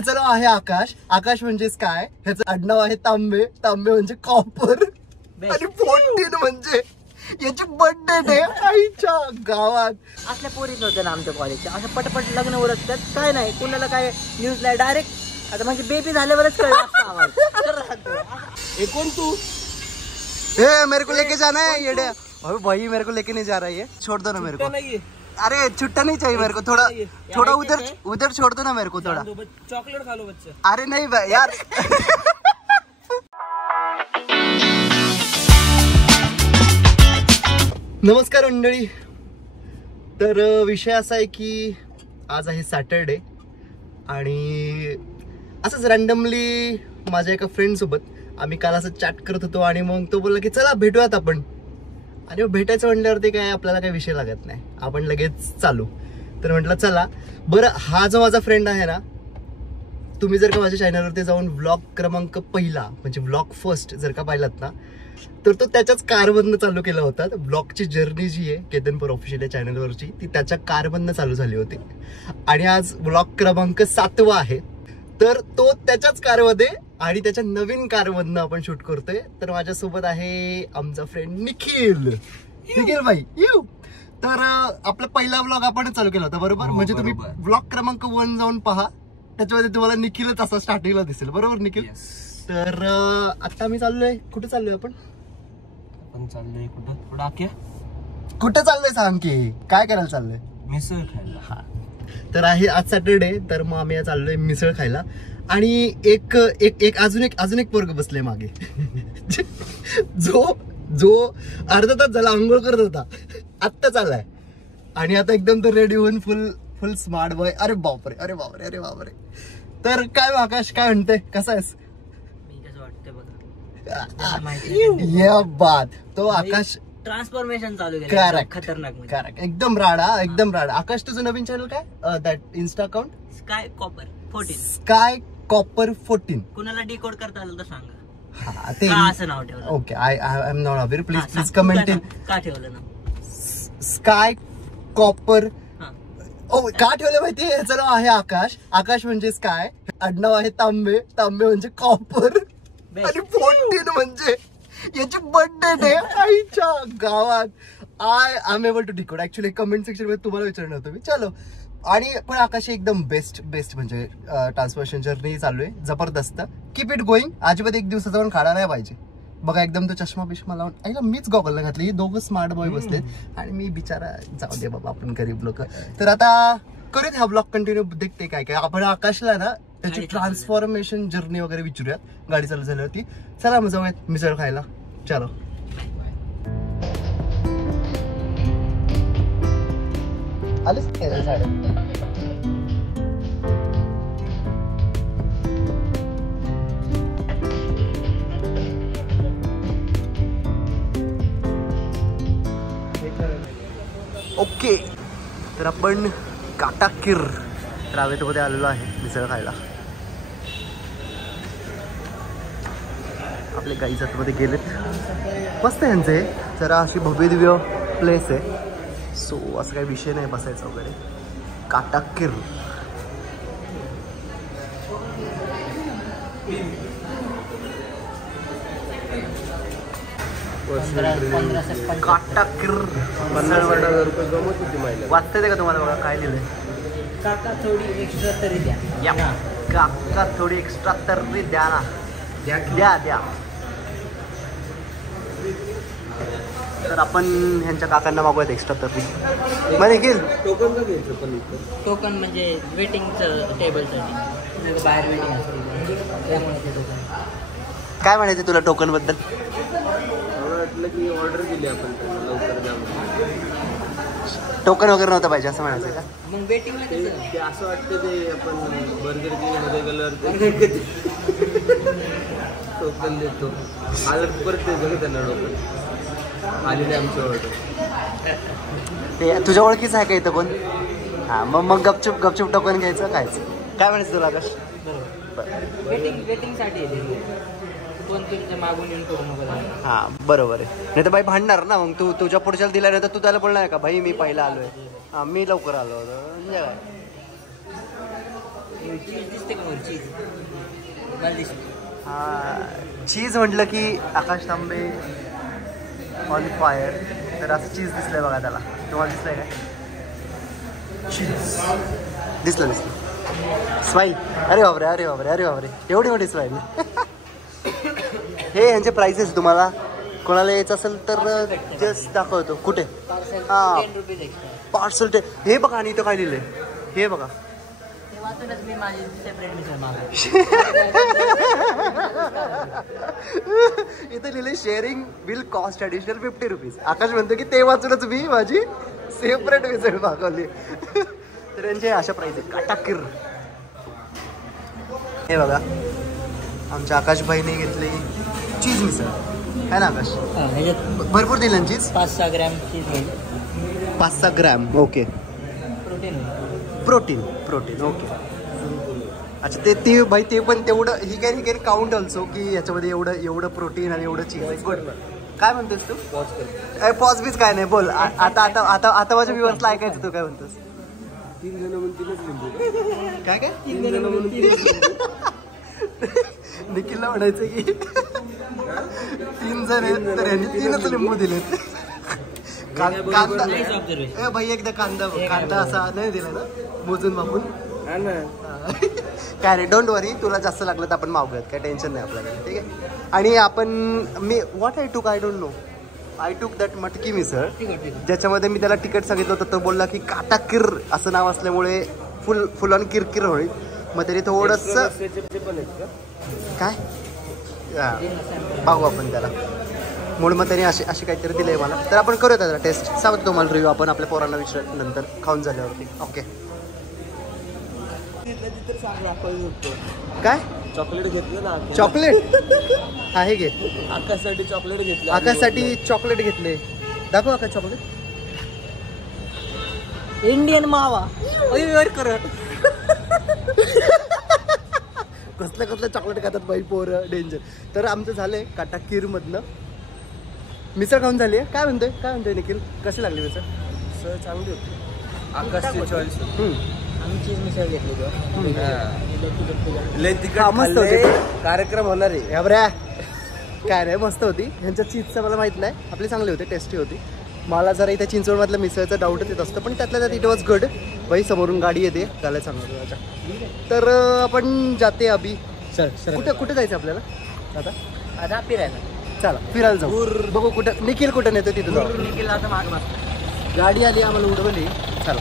ह्याचं नाव आहे आकाश. आकाश म्हणजे स्काय. ह्याचं आडनाव आहे तांबे. तांबे म्हणजे कॉपर. आणि 14 म्हणजे याची बर्थडे डे आईच्या गावात. असल्या पोरीच होत्या ना आमच्या कॉलेजच्या. असं पटपट लग्न उरकतात. काय नाही कुणाला काय न्यूजला डायरेक्ट आता म्हणजे बेबी झाल्यावरच कळलं आम्हाला. कौन तू? ए मेरे को लेके जाना है ये. अबे भाई मेरे को लेके नहीं जा रहा है ये. छोड़ दो ना मेरे को. अरे छुट्टा नहीं चाहिए मेरे को. थोड़ा उधर छोड़ दो ना मेरे को थोड़ा. चॉकलेट खा लो बच्चे. अरे नहीं भाई यार. नमस्कार मंडळी. तर विषय असा आहे की आज आहे सॅटरडे आणि असंच रॅन्डमली माझ्या एका फ्रेंड सोबत आम्ही काल असं चॅट करत होतो आणि मग तो बोलला की चला भेटूयात आपण. आणि भेटायचं म्हटल्यावरती काय आपल्याला काही विषय लागत नाही, आपण लगेच चालू. तर म्हटलं चला. बरं हा जो माझा फ्रेंड आहे ना, तुम्ही जर का माझ्या चॅनलवरती जाऊन व्लॉग क्रमांक पहिला म्हणजे व्लॉग फर्स्ट जर का पाहिलात ना, तर तो त्याच्याच कारमधनं चालू केला होता. ब्लॉगची जर्नी जी आहे केतनपर ऑफिशियल या चॅनलवरची ती त्याच्या कारमधनं चालू झाली होती. आणि आज व्लॉग क्रमांक 7वा आहे. तर तो त्याच्याच कारमध्ये आणि त्याच्या नवीन कारमधनं आपण शूट करतोय. तर माझ्यासोबत आहे आमचा फ्रेंड निखिल. निखिल भाई यू. तर आपला पहिला व्लॉग आपण चालू केला होता बरोबर. म्हणजे तुम्ही व्लॉग क्रमांक 1 जाऊन पहा, त्याच्यामध्ये तुम्हाला निखिलच असा स्टार्टिंगला दिसेल बरोबर निखिल. तर आता आम्ही चाललोय. कुठे चाललोय आपण चाललोय कुठं कुठे चाललोय सांग की काय करायला चाललोय. मिसळ खायला. तर आहे आज सॅटरडे. तर मग आम्ही चाललोय मिसळ खायला. आणि एक एक एक अजून एक पोरग बसले मागे जो अर्धा तास झाला आंघोळ करत होता, आत्ता चाललाय. आणि आता एकदम तर रेडी होऊन फुल स्मार्ट बॉय. अरे बापरे अरे बापरे अरे बापरे. तर काय आकाश काय म्हणते, कसा आहेस? या बात तो आकाश ट्रान्सफॉर्मेशन चालू केलं. खतरनाक एकदम राडा एकदम राडा. आकाश तुझं नवीन चॅनल काय that Insta account? Sky copper 14. Sky copper 14. कुणाला डिकोड करता आलं तर सांगा. हा ते असं नाव ठेवलं. Okay I am not aware. Please comment in. का ठेवलं ना स्काय कॉपर? का ठेवलं माहितीये? याचं नाव आहे आकाश. आकाश म्हणजे स्काय. आडनाव आहे तांबे. तांबे म्हणजे कॉपर. आणि 14 म्हणजे याची बर्थडे डे आईच्या गावात. I am able to decode. Actually comment section मध्ये तुम्हाला विचारणार होतो मी. चलो. आणि पण आकाश एकदम बेस्ट म्हणजे ट्रान्सफॉर्मेशन जर्नी चालू आहे जबरदस्त. Keep it going. अजिबात एक दिवसाचा पण खाडा नाही पाहिजे. बघा एकदम तो चष्मा बिष्मा लावून ऐका मीच गॉगलला घातली. हे दोघं स्मार्ट बॉय बसलेत आणि मी बिचारा जाऊ दे बाबा आपण गरीब लोक. तर आता करूयात हा ब्लॉग कंटिन्यू. देखते काय काय आपण आकाशला ना त्याची ट्रान्सफॉर्मेशन जर्नी वगैरे विचारूयात गाडी चालू झाल्यावरती. चला मग जाऊयात मिसळ खायला. चलो. आलेच ओके. तर आपण काटाकीर रावेतमध्ये आलेलो आहे मिसळ खायला. आपले गाईज आतमध्ये गेलेत. मस्त आहे यांचे. जरा अशी भव्य दिव्य प्लेस आहे. सो असं काही विषय नाही बसायचा वगैरे. काटाकीर काटाकीर वाचते का तुम्हाला? बघा काय लिहिलंय. काका थोडी एक्स्ट्रा तरी द्या. काका थोडी एक्स्ट्रा तरी द्या ना. द्या. तर आपण ह्यांच्या काकांना मागूयात एक्स्ट्रा तरी. म्हणजे घेईल टोकन का घ्यायचं? पण टोकन म्हणजे वेटिंगचं टेबलसाठी बाहेर वेटिंग असते त्यामुळे ते टोकन. काय म्हणायचं तुला टोकन बद्दल? वाटलं की ऑर्डर दिली आपण लवकर जाऊन. टोकन वगैरे नव्हतं पाहिजे असं म्हणायचं का? मग वेटिंगला ते असं वाटतं ते आपण बर्गर किंगमध्ये गेल्यावर टोकन देतो. आलं परत ते बघ त्यांना टोकन आलेले आमची ऑर्डर. ते तुझ्या ओळखीचं आहे का इथं कोण? हां मग गपचूप टोकन घ्यायचं खायचं. काय म्हणायचं तुला आकाश? वेटिंगसाठी कोण तुमच्या मागून येऊन करू नको. हां बरोबर आहे. नाही तर बाई भांडणार ना मग. तू तुझ्या पुढच्याला दिल्यानंतर तू त्याला बोलणार का भाई मी पहिला आलोय. हां मी लवकर आलो होतो. दिसते का वर चीज मला दिसते. चीज म्हटलं की आकाश तांबे ऑन फायर. तर असं चीज दिसलंय बघा त्याला. तुम्हाला दिसलंय काय? चीज दिसलं. स्माईल. अरे बापरे अरे बापरे अरे बापरे एवढी मोठी स्माईल. हे यांचे प्राइसेस तुम्हाला कोणाला यायचं असेल तर जस्ट दाखवतो. कुठे? हां 10 रुपीज एक्स्ट्रा. पार्सल. हे बघा आणि इथं काय लिहिलंय हे बघा. ते वाचूनच मी माझी सेपरेट मिसळ मागवली. इथं लिहिलंय sharing will cost additional 50 rupees. Akash म्हणतो की ते वाचूनच मी माझी सेपरेट मिसळ मागवली. तर यांचे अशा प्राइस आहेत. काटाकीर. हे बघा आमच्या आकाशभाईने घेतली चीज मिसळ आहे ना आकाश? ह्याच्यात भरपूर दिलं ना चीज. 5-6 ग्रॅम चीज होईल. 5-6 gram. Okay. Protein protein okay. अच्छा ते भाई ते पण तेवढं ही कॅन काउंट ऑल्सो की याच्यामध्ये एवढं प्रोटीन आणि एवढं चीज आहे. गुड. काय म्हणतोस तू? पॉज बीज काय नाही बोल. आता माझ्या व्ह्युअर्सला ऐकायचं तू काय म्हणतोस? 3 जण म्हणून 3च लिंबू. काय 3 जण म्हणून 3च लिंबू. निखिलला म्हणायचं की 3 जण आहेत तर यांनी 3च लिंबू दिलेत. कांदा ए भाई एकदा कांदा असा नाही दिला ना मोजून मापून. हा ना. काय नाही डोंट वरी. तुला जास्त लागलं तर आपण मागूयात. काय टेन्शन नाही आपल्याकडे. ठीक आहे. आणि मी व्हॉट आय टूक आय डोंट नो. आय टूक दॅट मटकी मिसळ ज्याच्यामध्ये मी त्याला तिकीट सांगितलं होतं. तो बोलला की काटाकीर असं नाव असल्यामुळे फुल ऑन किरकिर होईल. मग तरी थोडंसं पण आहेत का काय पाहू आपण त्याला. म्हणून मग त्यांनी अशी काहीतरी दिलंय मला. तर आपण करूया त्याला टेस्ट. सांगतो तुम्हाला रिव्ह्यू आपण आपल्या पोरांना नंतर खाऊन झाल्यावरती. ओके. काय चॉकलेट घेतलं ना? चॉकलेट आहे घे. आकाशसाठी चॉकलेट घेतलं. आकाशसाठी चॉकलेट घेतले. दाखव आकाश चॉकलेट. इंडियन मावा करत कसलं चॉकलेट खातात बाई पोरं. डेंजर. तर आमचं झालंय काटाकीरमधनं मिसळ खाऊन झाली आहे. काय म्हणतोय निखिल? कशी लागली मिसळ? सर चांगली होती. आकाशची चॉईस. आम्ही चीज मिसळ घेतली मस्त होते. कार्यक्रम होणार आहे. एवढ्या काय रे मस्त होती. ह्यांच्या चीजचं मला माहित नाही. आपली चांगली होती. टेस्टी होती. मला जरा इथे चिंचवडमधलं मिसळचं डाऊटच येत असतं पण त्यातल्या त्यात इट वॉज गुड. बाई समोरून गाडी येते त्याला सांगतो. तर आपण जाते अभि. कुठे जायचं आपल्याला आता फिरायला? चला फिरायला जाऊ. बघू कुठं निखिल कुठं नेतो तिथं जाऊ. निखिलला आता माग बसतो. गाडी आली आम्हाला उडवली. चला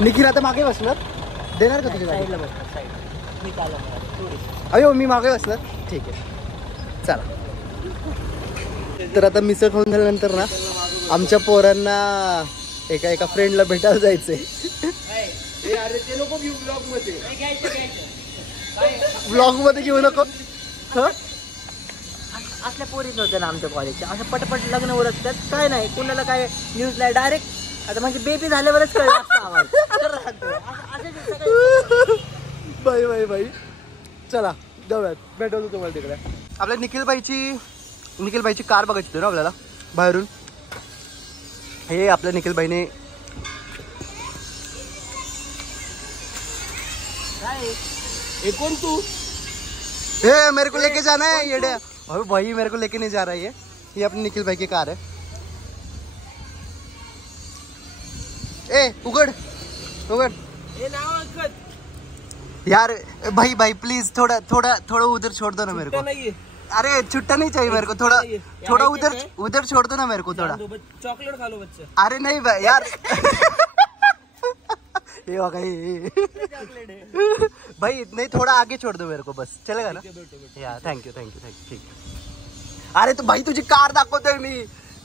निखिल आता मागे बसणार. देणार का तुझी साईडला बसतो. अयो मी मागे बसणार. ठीक आहे चला. तर आता मिसळ खाऊन झाल्यानंतर ना आमच्या पोरांना एका फ्रेंडला भेटायला जायचंय. अरे ते नको घेऊ ब्लॉग मध्ये घेऊ नको. असल्या पोरीच होत्या ना आमच्या कॉलेजच्या. असं पटपट लग्न उरकतात. काय नाही कुणाला काय न्यूजला डायरेक्ट आता म्हणजे बेबी झाल्यावरच कळलं असतं आम्हाला. बाई चला जाऊयात. भेटवतो तुम्हाला तिकडे. आपल्या निखिलबाईची कार बघायची होती ना आपल्याला बाहेरून. हे आपल्या निखिलबाईने कोण तू? हे मेरे को लेके जाना है ये. अरे भाई मेरे को लेके नहीं जा रहा है. ये अपनी निखिल भाई की कार है. ए उगड़ यार भाई प्लीज थोड़ा उधर छोड़ दो ना मेरे को. अरे छुट्टा नहीं चाहिए मेरे को. थोड़ा उधर छोड़ दो ना मेरे को थोड़ा. चॉकलेट खा लो बच्चा. अरे नहीं भाई यार. भाई नहीं थोड़ा आगे छोड़ दो मेरे को बस. चलेगा ना? या थँक यू. ठीक. अरे तू भाई तुझी कार दाखवतोय मी.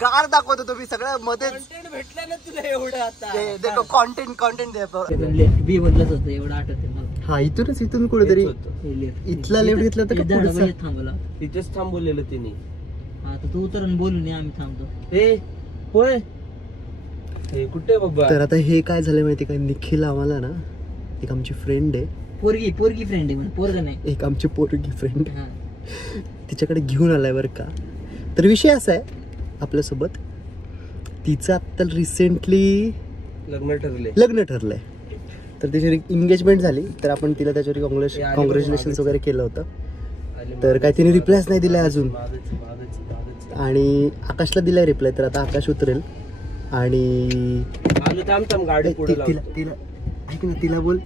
कार दाखवतो तुम्ही सगळं मध्ये. भेटलं ना तुला एवढं आता. देखो कॉन्टेंट दे. बी मधलंच होतं एवढं आठवते मला. हा इथून कुठेतरी इथला लेफ्ट घेतला होता का? थांबला तिथेच थांबवलेलं तिने. आता तू उतरून बोलून आम्ही थांबतो. होय कुठे बाबा? तर आता हे काय झालं माहिती का? निखिल आम्हाला ना एक आमची फ्रेंड आहे. पोरगी फ्रेंड आहे म्हणून पोरग नाही. एक आमची पोरगी फ्रेंड तिच्याकडे घेऊन आलाय बरं का. तर विषय असा आहे आपल्यासोबत तिचं आत्ता रिसेंटली लग्न ठरले. लग्न ठरलंय, तर तिची एंगेजमेंट झाली. तर आपण तिला त्याच्यावर कॉंग्रॅच्युलेशन्स वगैरे केलं होतं. तर काय तिने रिप्लायच नाही दिलाय अजून. आणि आकाशला दिलाय रिप्लाय. तर आता आकाश उतरेल आणि गाडी तिला ऐक ना, तिला बोल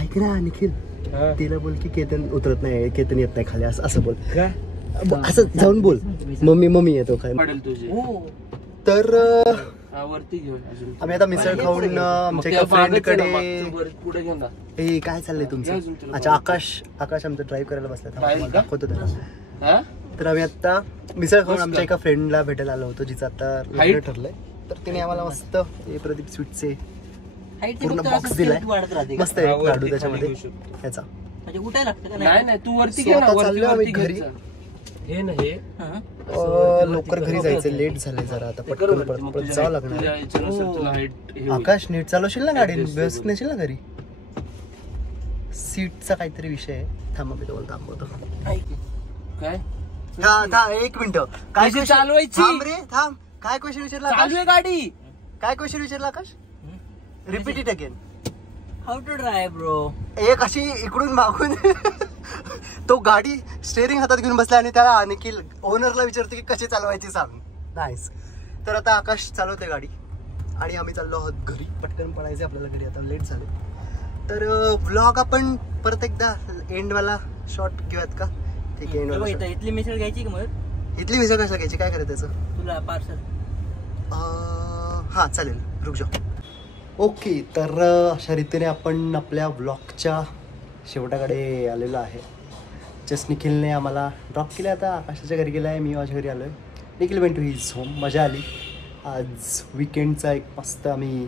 ऐक ना निखिल, तिला बोल की केतन उतरत नाही, केतन येत नाही खाली, असं बोल. असं जाऊन बोल, मम्मी येतो काय. तर वरती घेऊन आम्ही आता मिसळ खाऊन आमच्या एका फ्रेंडकडे. ए काय चाललंय तुमचं? अच्छा, आकाश आमचं ड्राईव्ह करायला बसला, दाखवतो त्याला. तर आम्ही आता मिसळ खाऊन आमच्या एका फ्रेंडला भेटायला आलो होतो, जिचं आता लग्न ठरलंय. तर तिने आम्हाला मस्त प्रदीप स्वीटचे पूर्ण बॉक्स दिलाय. मस्त आहे लाडू त्याच्यामध्ये ह्याचा. म्हणजे उठायला लागतं का? नाही तू वरती So घे ना, आता वरती चाललोय आम्ही वरती घरी. हे ना हे लवकर घरी जायचं, लेट झालंय जरा. आता पटकन परत जावं लागणार. आकाश नीट चालवशील ना गाडी, व्यवस्थित नेशील ना घरी. सीटचा काहीतरी विषय आहे. थांबा मी तुम्हाला थांबवतो. काय एक मिनिट. काय कशी चालवायची? थांब रे थांब. काय क्वेश्चन विचारला आकाश? चालू आहे गाडी. काय क्वेश्चन विचारला Akash? Repeat it again. How to drive bro. एक अशी इकडून मागून तो गाडी स्टेअरिंग हातात घेऊन बसला आणि त्याला निखिल ओनरला विचारतो की कशी चालवायची सांग. नाईस. तर आता आकाश चालवते गाडी आणि आम्ही चाललो आहोत घरी. पटकन पडायचे आपल्याला घरी, आता लेट झाले. तर व्लॉग आपण परत एकदा एंडवाला शॉर्ट घेऊयात का? ठीक आहे, एंडवाला shot. इथली मिसळ घ्यायची का मग? इथली मिसळ कशाला घ्यायची, काय करायचं त्याचं? तुला पार्सल. हां चालेल, रुक जाऊ. ओके, तर अशा रीतीने आपण आपल्या व्लॉगच्या शेवटाकडे आलेलो आहे. जस्ट निखिलने आम्हाला ड्रॉप केलं, आता आकाशाच्या घरी गेला आहे, मी माझ्या घरी आलो आहे. Nikhil went to his home. मजा आली आज. विकेंडचा एक मस्त आम्ही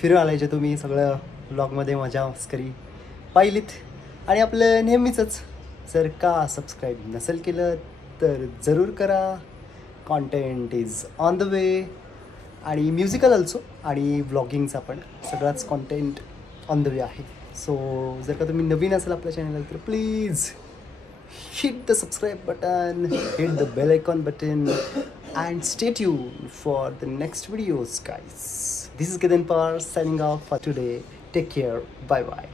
फिरून आलाय, जे तुम्ही सगळं व्लॉगमध्ये मजा मस्करी पाहिलीत. आणि आपलं नेहमीचंच, जर का सबस्क्राईब नसेल केलं तर जरूर करा. Content is on the way. आणि म्युझिकल ऑल्सो आणि व्लॉगिंगचा पण सगळाच कॉन्टेंट ऑन द वे आहे. सो जर का तुम्ही नवीन असाल आपल्या चॅनलला तर please hit the subscribe button, hit the bell icon button, and stay tuned for the next videos, guys. This is Ketan Par signing off for today. Take care. Bye bye.